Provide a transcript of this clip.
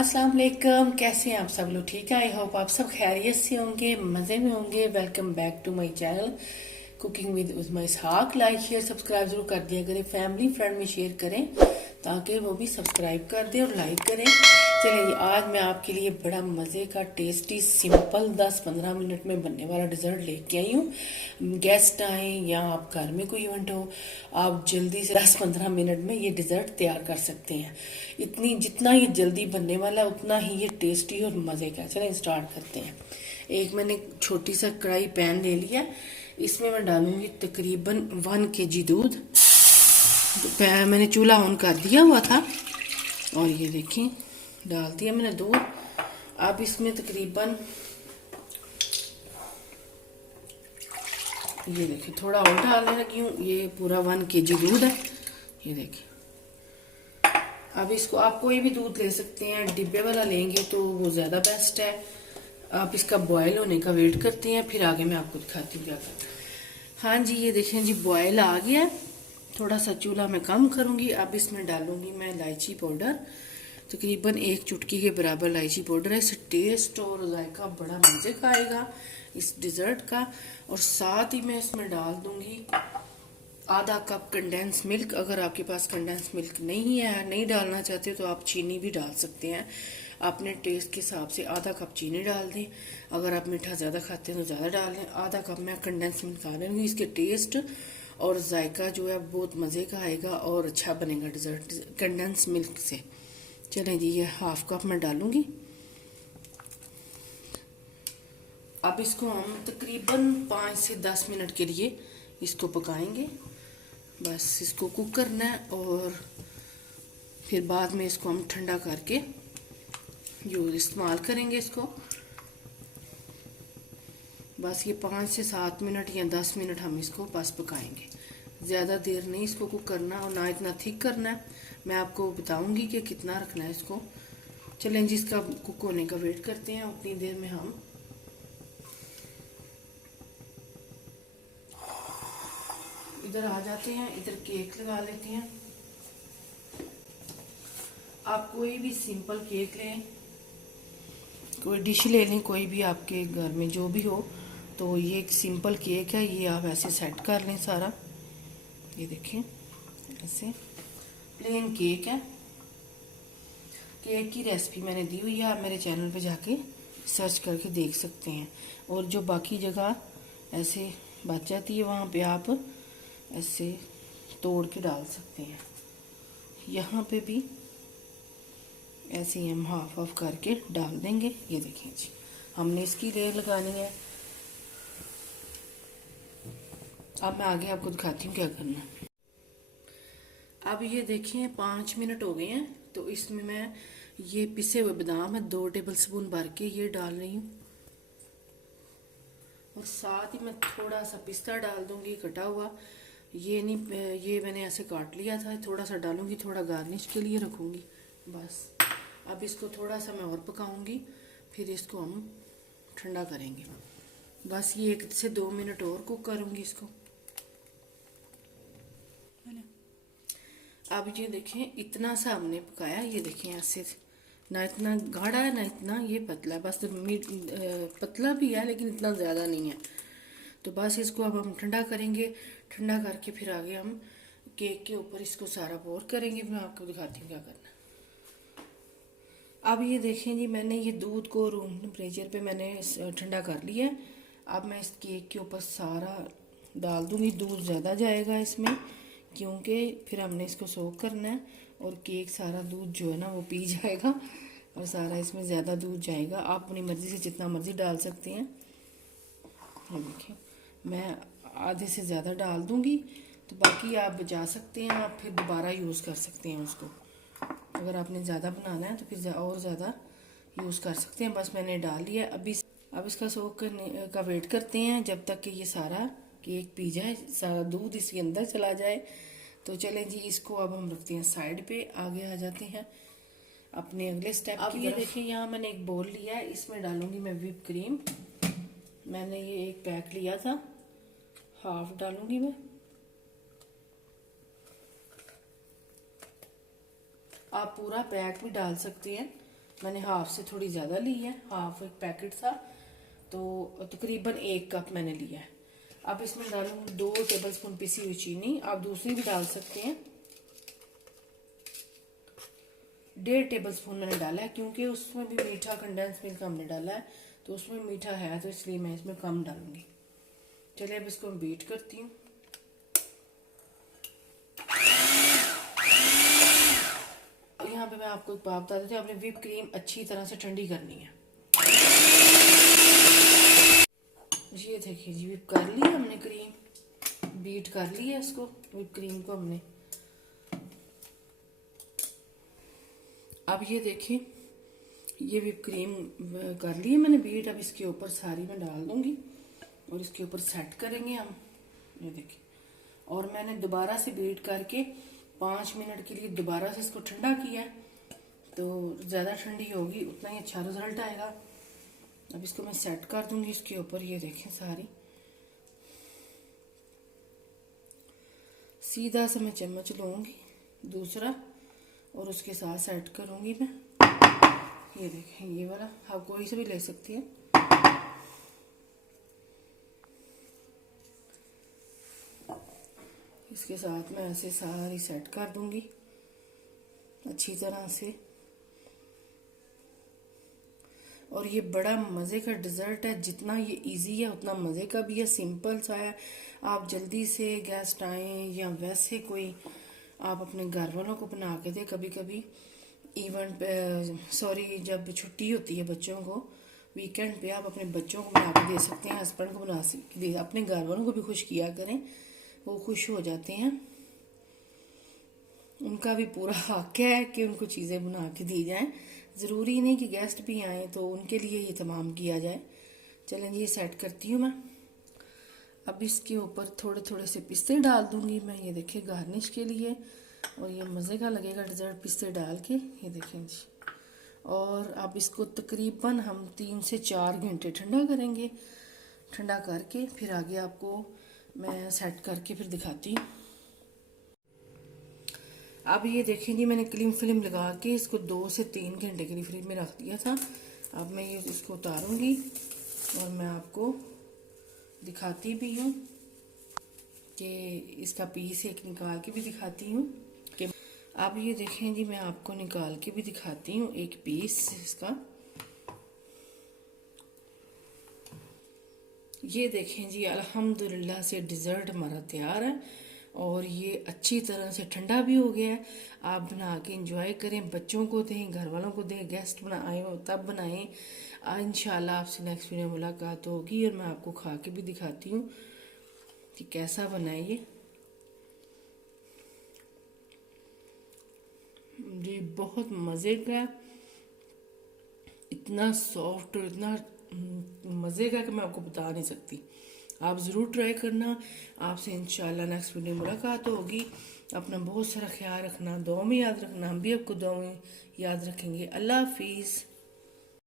अस्सलाम वालेकुम। कैसे हैं आप सब लोग? ठीक है। आई होप आप सब खैरियत से होंगे, मज़े में होंगे। Welcome back to my channel cooking with Uzma Ishaq. Like share subscribe जरूर कर दिया करें, फैमिली फ्रेंड में शेयर करें ताकि वो भी सब्सक्राइब कर दें और लाइक करें। चलिए जी, आज मैं आपके लिए बड़ा मज़े का टेस्टी सिंपल 10-15 मिनट में बनने वाला डिज़र्ट लेके आई हूँ। गेस्ट आए या आप घर में कोई इवेंट हो, आप जल्दी से 10-15 मिनट में ये डिज़र्ट तैयार कर सकते हैं। जितना ये जल्दी बनने वाला उतना ही ये टेस्टी और मज़े का। चलें स्टार्ट करते हैं। एक मैंने छोटी सा कढ़ाई पैन ले लिया, इसमें मैं डालूंगी तकरीबन 1 kg दूध। मैंने चूल्हा ऑन कर दिया हुआ था और ये देखिए डाल दिया मैंने दूध। अब इसमें तकरीबन ये देखिए थोड़ा और डालने लगी हूँ। ये पूरा 1 kg दूध है, ये देखिए। अब इसको आप कोई भी दूध ले सकते हैं, डिब्बे वाला लेंगे तो वो ज़्यादा बेस्ट है। आप इसका बॉयल होने का वेट करते हैं, फिर आगे मैं आपको दिखाती हूँ क्या करना है। हाँ जी, ये देखें जी बॉयल आ गया। थोड़ा सा चूल्हा मैं कम करूँगी। अब इसमें डालूंगी मैं इलायची पाउडर, तकरीबन 1 चुटकी के बराबर इलायची पाउडर है। इससे टेस्ट और जायका बड़ा मज़े का आएगा इस डिज़र्ट का। और साथ ही मैं इसमें डाल दूंगी आधा कप कंडेंस मिल्क। अगर आपके पास कंडेंस मिल्क नहीं है, नहीं डालना चाहते तो आप चीनी भी डाल सकते हैं। अपने टेस्ट के हिसाब से आधा कप चीनी डाल दें। अगर आप मीठा ज़्यादा खाते हैं तो ज़्यादा डाल दें। आधा कप मैं कंडेंस मिल्क डाल दूँगी। इसके टेस्ट और जायका जो है बहुत मज़े का आएगा और अच्छा बनेगा डिज़र्ट कंडेंस मिल्क से। चलें जी, ये हाफ कप मैं डालूंगी। अब इसको हम तकरीबन 5 से 10 मिनट के लिए इसको पकाएंगे। बस इसको कुक करना है और फिर बाद में इसको हम ठंडा करके यूज इस्तेमाल करेंगे इसको। बस ये 5 से 7 मिनट या 10 मिनट हम इसको बस पकाएंगे। ज़्यादा देर नहीं इसको कुक करना और ना इतना थिक करना है। मैं आपको बताऊंगी कि कितना रखना है इसको। चलें जी, इसका कुक होने का वेट करते हैं। उतनी देर में हम इधर आ जाते हैं, इधर केक लगा लेते हैं। आप कोई भी सिंपल केक लें, कोई डिश ले लें, कोई भी आपके घर में जो भी हो। तो ये एक सिंपल केक है, ये आप ऐसे सेट कर लें सारा। ये देखें ऐसे प्लेन केक है। केक की रेसिपी मैंने दी हुई है, आप मेरे चैनल पे जाके सर्च करके देख सकते हैं। और जो बाकी जगह ऐसे बच जाती है वहाँ पे आप ऐसे तोड़ के डाल सकते हैं। यहाँ पे भी ऐसे ही हम हाफ हाफ करके डाल देंगे। ये देखें जी, हमने इसकी लेयर लगानी है। अब मैं आगे आपको दिखाती हूँ क्या करना है। अब ये देखें 5 मिनट हो गए हैं, तो इसमें मैं ये पिसे हुए बादाम है 2 टेबल स्पून भर के ये डाल रही हूँ। और साथ ही मैं थोड़ा सा पिस्ता डाल दूंगी कटा हुआ। ये नहीं, ये मैंने ऐसे काट लिया था। थोड़ा सा डालूंगी, थोड़ा गार्निश के लिए रखूंगी बस। अब इसको थोड़ा सा मैं और पकाऊंगी, फिर इसको हम ठंडा करेंगे। बस ये 1 से 2 मिनट और कुक करूंगी इसको। अब ये देखें इतना सा हमने पकाया। ये देखें ऐसे ना इतना गाढ़ा है ना इतना ये पतला है, बस पतला भी है लेकिन इतना ज़्यादा नहीं है। तो बस इसको अब हम ठंडा करेंगे। ठंडा करके फिर आगे हम केक के ऊपर इसको सारा पोर करेंगे। मैं आपको दिखाती हूँ क्या करना। अब ये देखें जी, मैंने ये दूध को रूम टेम्परेचर पे मैंने ठंडा कर लिया है। अब मैं इस केक के ऊपर सारा डाल दूँगी। दूध ज़्यादा जाएगा इसमें क्योंकि फिर हमने इसको सोक करना है और केक सारा दूध जो है ना वो पी जाएगा और सारा इसमें ज़्यादा दूध जाएगा। आप अपनी मर्ज़ी से जितना मर्ज़ी डाल सकते हैं। ये देखिए मैं आधे से ज़्यादा डाल दूँगी, तो बाकी आप बचा सकते हैं। आप फिर दोबारा यूज़ कर सकते हैं उसको। अगर आपने ज़्यादा बनाना है तो फिर और ज़्यादा यूज़ कर सकते हैं। बस मैंने डाल लिया। अब इसका सोक करने का वेट करते हैं जब तक कि ये सारा केक पी जाए, सारा दूध इसके अंदर चला जाए। तो चलें जी, इसको अब हम रखते हैं साइड पे। आगे आ जाते हैं अपने अगले स्टेप की तरफ। अब ये देखिए यहाँ मैंने एक बोल लिया है, इसमें डालूंगी मैं व्हिप क्रीम। मैंने ये एक पैक लिया था, हाफ डालूंगी मैं। आप पूरा पैक भी डाल सकते हैं, मैंने हाफ से थोड़ी ज़्यादा ली है, हाफ एक पैकेट था, तो तकरीबन 1 कप मैंने लिया है। अब इसमें डालूंगी 2 टेबलस्पून पिसी हुई चीनी, आप दूसरी भी डाल सकते हैं। 1.5 टेबलस्पून मैंने डाला है, क्योंकि उसमें भी मीठा कंडेंस मिल्क हमने डाला है, तो उसमें मीठा है, तो इसलिए मैं इसमें कम डालूंगी। चलिए अब इसको बीट करती हूँ। यहाँ पे मैं आपको एक बात बता देती हूँ, आपने व्हिप क्रीम अच्छी तरह से ठंडी करनी है। ये देखिए जी, व्हिप कर ली हमने क्रीम, बीट कर ली है इसको, व्हिप क्रीम को हमने। अब ये देखिए, ये व्हिप क्रीम कर ली है मैंने बीट। अब इसके ऊपर सारी मैं डाल दूंगी और इसके ऊपर सेट करेंगे हम। ये देखिए, और मैंने दोबारा से बीट करके 5 मिनट के लिए दोबारा से इसको ठंडा किया है, तो ज़्यादा ठंडी होगी उतना ही अच्छा रिजल्ट आएगा। अब इसको मैं सेट कर दूंगी इसके ऊपर। ये देखें, सारी सीधा से मैं चम्मच लूँगी दूसरा और उसके साथ सेट करूँगी मैं। ये देखें, ये वाला आप कोई से भी ले सकती हैं। इसके साथ मैं ऐसे सारी सेट कर दूंगी अच्छी तरह से। और ये बड़ा मज़े का डिज़र्ट है, जितना ये इजी है उतना मज़े का भी है, सिंपल सा है। आप जल्दी से गेस्ट आए या वैसे कोई आप अपने घर वालों को बना के दे, कभी कभी इवेंट पे जब छुट्टी होती है बच्चों को, वीकेंड पे आप अपने बच्चों को बना के दे सकते हैं, हस्बैंड को बना सकते, अपने घर वालों को भी खुश किया करें, वो खुश हो जाते हैं। उनका भी पूरा हक है कि उनको चीज़ें बना के दी जाएं। ज़रूरी नहीं कि गेस्ट भी आए तो उनके लिए ही तमाम किया जाए। चलें ये सेट करती हूँ मैं। अब इसके ऊपर थोड़े थोड़े से पिस्ते डाल दूंगी मैं, ये देखिए गार्निश के लिए, और ये मज़े का लगेगा डिज़र्ट पिस्ते डाल के। ये देखें जी, और अब इसको तकरीबन हम 3 से 4 घंटे ठंडा करेंगे। ठंडा करके फिर आगे आपको मैं सेट करके फिर दिखाती हूँ। अब ये देखें जी, मैंने क्लिंग फिल्म लगा के इसको 2 से 3 घंटे के लिए फ्रिज में रख दिया था। अब मैं ये इसको उतारूंगी और मैं आपको दिखाती भी हूँ कि इसका पीस एक निकाल के भी दिखाती हूँ कि अब ये देखें जी, मैं आपको निकाल के भी दिखाती हूँ एक पीस इसका। ये देखें जी, अल्हम्दुलिल्लाह से डिज़र्ट हमारा तैयार है और ये अच्छी तरह से ठंडा भी हो गया है। आप बना के इंजॉय करें, बच्चों को दें, घर वालों को दें, गेस्ट आए हो तब बनाएं। इंशाल्लाह आपसे नेक्स्ट वीडियो में मुलाकात होगी और मैं आपको खा के भी दिखाती हूँ कि कैसा बना है ये बहुत मज़े का, इतना सॉफ्ट और इतना मज़े का कि मैं आपको बता नहीं सकती। आप ज़रूर ट्राई करना। आपसे इंशाल्लाह नेक्स्ट वीडियो में मुलाकात होगी। अपना बहुत सारा ख्याल रखना, दुआ में याद रखना, हम भी आपको दुआ में याद रखेंगे। अल्लाह हाफिज़।